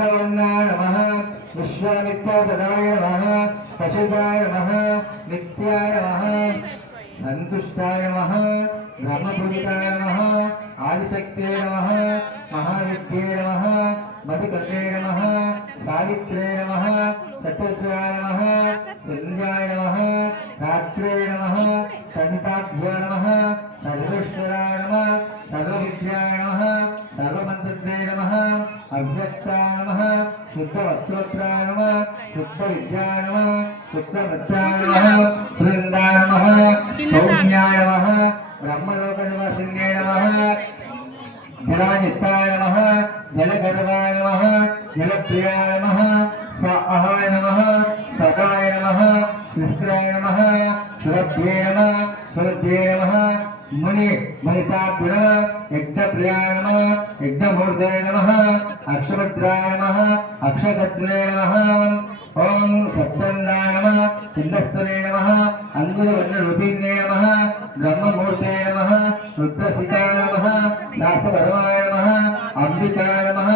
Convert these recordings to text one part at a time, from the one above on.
చంద్రవర్ణాయ నమ విశ్వామిత్రదాయ నమ పశుజాయ నమ నిత్యాయ నమ సంతుష్టాయ నమ బ్రహ్మపురికాయ నమ ఆదిశక్తే నమ మహావిద్యే నమ మధుకతే నమ సావిత్రే నమ చతుర్థాయ నమ సంధ్యాయ నమ రాత్రే నమ సవితాభ్యో నమ సర్వేశ్వరాయ నమ సర్వవిద్యాయ నమ సర్వమంత్రే నమ అవ్యక్తాయ నమ శుద్ధవస్త్రోత్రాయ నమ శుద్ధ విద్యాయ నమ శుద్ధవృత్తాయ నమ బృందాయ నమ సౌమ్యాయ నమ బ్రహ్మలోక నివాసిన్యే నమ జలానిత్యాయ నమ జలగర్వాయ నమ జలప్రియాయ నమ నమ సదాయ నమ శిస్త్రాయ నమ సురభ్యే నమ సురభ్యే నమ ముని మహితాభ్య నమ యజ్ఞప్రియాయ నమ యజ్ఞమూర్తయ నమ అక్షభద్రాయ నమ అక్షగద్రే నమ ఓం సత్యందాయ నమ చిందస్థలే నమ అంగురవర్ణరూపిణ్యే నమ బ్రహ్మమూర్తే నమ రుద్రసితాయ నమ దాసవర్మాయ నమ అంబికాయ నమ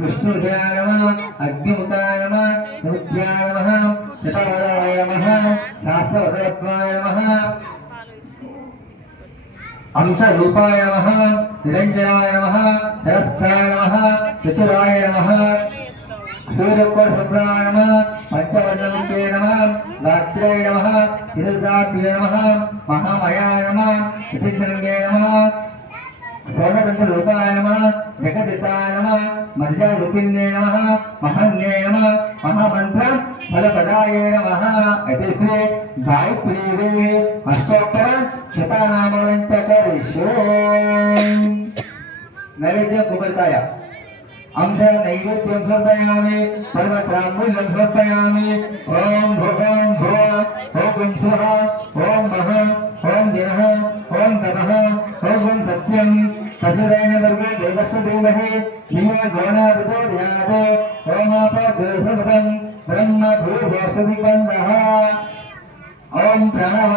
విష్ణుజాయ నమ అగ్నిముఖాయ నమ సముద్యాయ నమ. శతారాయ నమ. శాస్త్రవదత్వాయ నమ. అంశరూపాయ నమ. నిరంజనాయ నమ. శరస్థాయ నమ. చతురాయ నమ. సూర్యకోశుభ్రాయ నమ. పంచవర్ణముఖే నమ. రాత్రే నమ. చిరుదాభ్యే నమ. మహామయాయ నమ. విచిత్రంగే నమ సోమదంత రూపాయ నమ జగదితాయ నమ మధ్య రూపిణ్యే నమ మహన్యే నమ మహామంత్ర ఫలపదాయ నమ ఇది శ్రీ గాయత్రీ దేవి అష్టోత్తర శతనామలంచ కరిష్యే నైవేద్యం కుబల్కాయ అంశ నైవేద్యం సమర్పయామి సర్వత్రాంబుల్యం సమర్పయామి ఓం భువం భువ ఓం స్వహ ఓం మహ ఓం దినః ఓం తపః ఓం సత్యం తసురేణ దుర్గే దేవస్య దేవహి ధియో గోణాభితోర్యాదే ఓమాప దేశమతం బ్రహ్మ భూభోషవికందః ఓం ప్రణవ